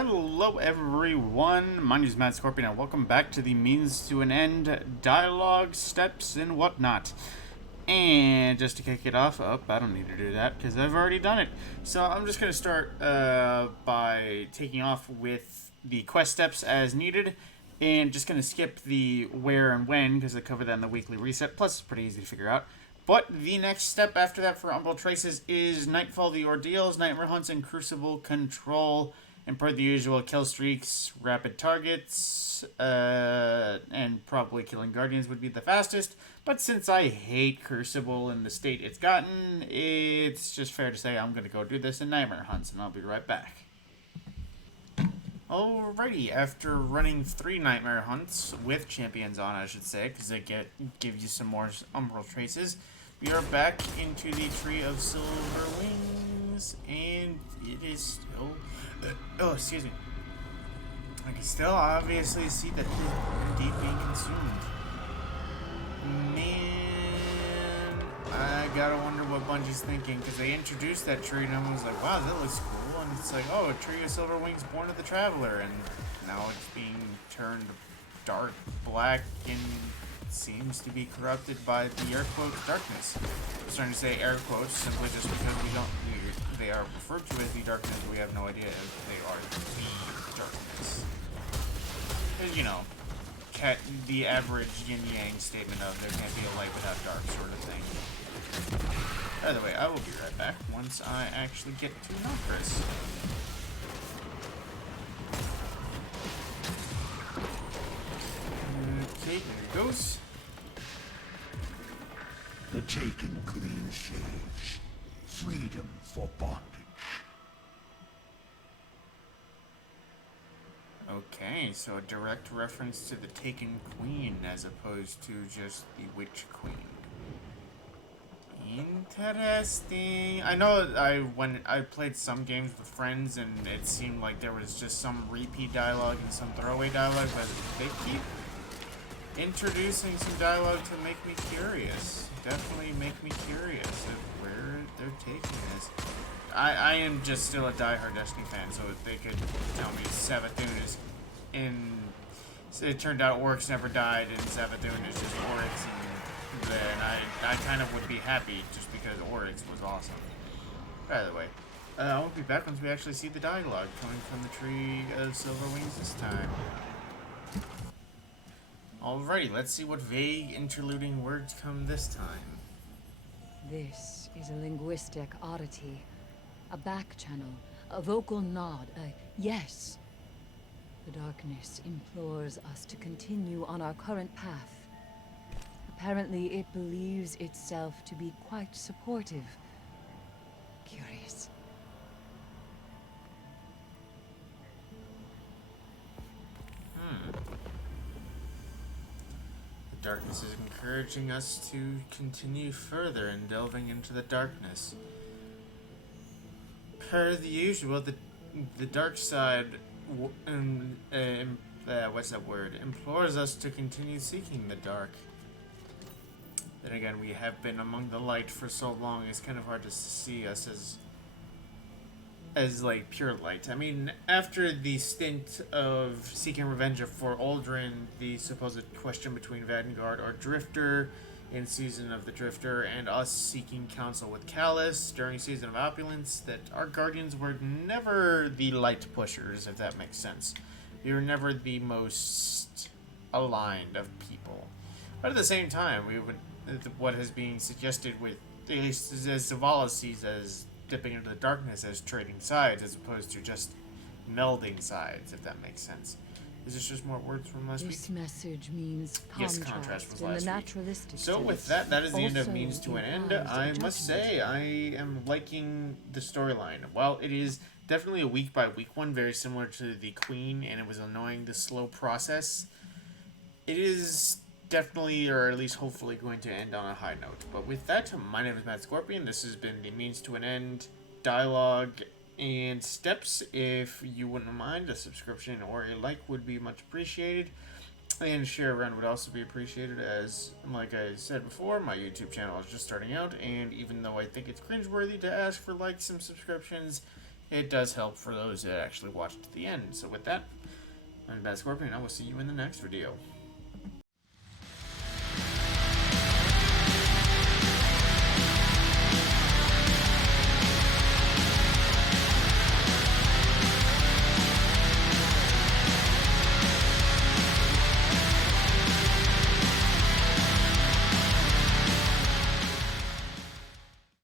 Hello everyone, my name is Matt Scorpion and welcome back to the Means to an End dialogue, steps, and whatnot. And just to kick it off, I don't need to do that because I've already done it. So I'm just going to start by taking off with the quest steps as needed. And just going to skip the where and when because I cover that in the weekly reset. Plus, it's pretty easy to figure out. But the next step after that for Umbral Traces is Nightfall the Ordeals, Nightmare Hunts, and Crucible Control. And per the usual, kill streaks, rapid targets, and probably killing guardians would be the fastest. But since I hate Crucible in the state it's gotten, it's just fair to say I'm going to go do this in Nightmare Hunts, and I'll be right back. Alrighty, after running 3 Nightmare Hunts, with champions on I should say, because they give you some more Umbral Traces, we are back into the Tree of Silver Wings, and it is still... oh, excuse me. I can still obviously see that it is indeed being consumed. Man, I gotta wonder what Bungie's thinking, because they introduced that tree and I was like, wow, that looks cool. And it's like, oh, a Tree of Silver Wings born of the Traveler, and now it's being turned dark black and seems to be corrupted by the air quotes darkness. I'm starting to say air quotes simply just because they are referred to as the darkness, but we have no idea if they are the darkness. Because, you know, the average yin-yang statement of there can't be a light without dark sort of thing. By the way, I will be right back once I actually get to Nokris. Okay, there it goes. The taken clean shades. Freedom for bondage. Okay, so a direct reference to the Taken Queen as opposed to just the Witch Queen. Interesting. I know when I played some games with friends and it seemed like there was just some repeat dialogue and some throwaway dialogue, but they keep introducing some dialogue to make me curious. Definitely make me curious of where they're taking this. I am just still a diehard Destiny fan, so if they could tell me Savathun is in... It turned out Oryx never died and Savathun is just Oryx, and then I kind of would be happy just because Oryx was awesome. By the way, I will be back once we actually see the dialogue coming from the Tree of Silver Wings this time. Alrighty, let's see what vague interluding words come this time. This is a linguistic oddity. A back channel, a vocal nod, a yes. The darkness implores us to continue on our current path. Apparently, it believes itself to be quite supportive. Curious. The darkness is encouraging us to continue further and delving into the darkness. Per the usual, the dark side, what's that word? Implores us to continue seeking the dark. Then again, we have been among the light for so long, it's kind of hard to see us as like pure light. I mean, after the stint of seeking revenge for Aldrin, the supposed question between Vanguard or Drifter in Season of the Drifter, and us seeking counsel with Callus during Season of Opulence, that our guardians were never the light pushers, if that makes sense. We were never the most aligned of people. But at the same time, what has been suggested with, at least as Zavala sees as dipping into the darkness as trading sides, as opposed to just melding sides, if that makes sense. Is this just more words from last week? This message means Yes, contrast, contrast was in last the week. naturalistic So with sense. that is the end of Also Means to an End. implies a I must judgment. say, I am liking the storyline. While it is definitely a week-by-week one, very similar to the Queen, and it was annoying the slow process, it is definitely, or at least hopefully, going to end on a high note. But with that, my name is Matt Scorpion. This has been the Means to an End dialogue and steps. If you wouldn't mind, a subscription or a like would be much appreciated. And share around would also be appreciated, as, like I said before, my YouTube channel is just starting out, and even though I think it's cringeworthy to ask for likes and subscriptions, it does help for those that actually watch to the end. So with that, I'm Bad Scorpion, and I will see you in the next video.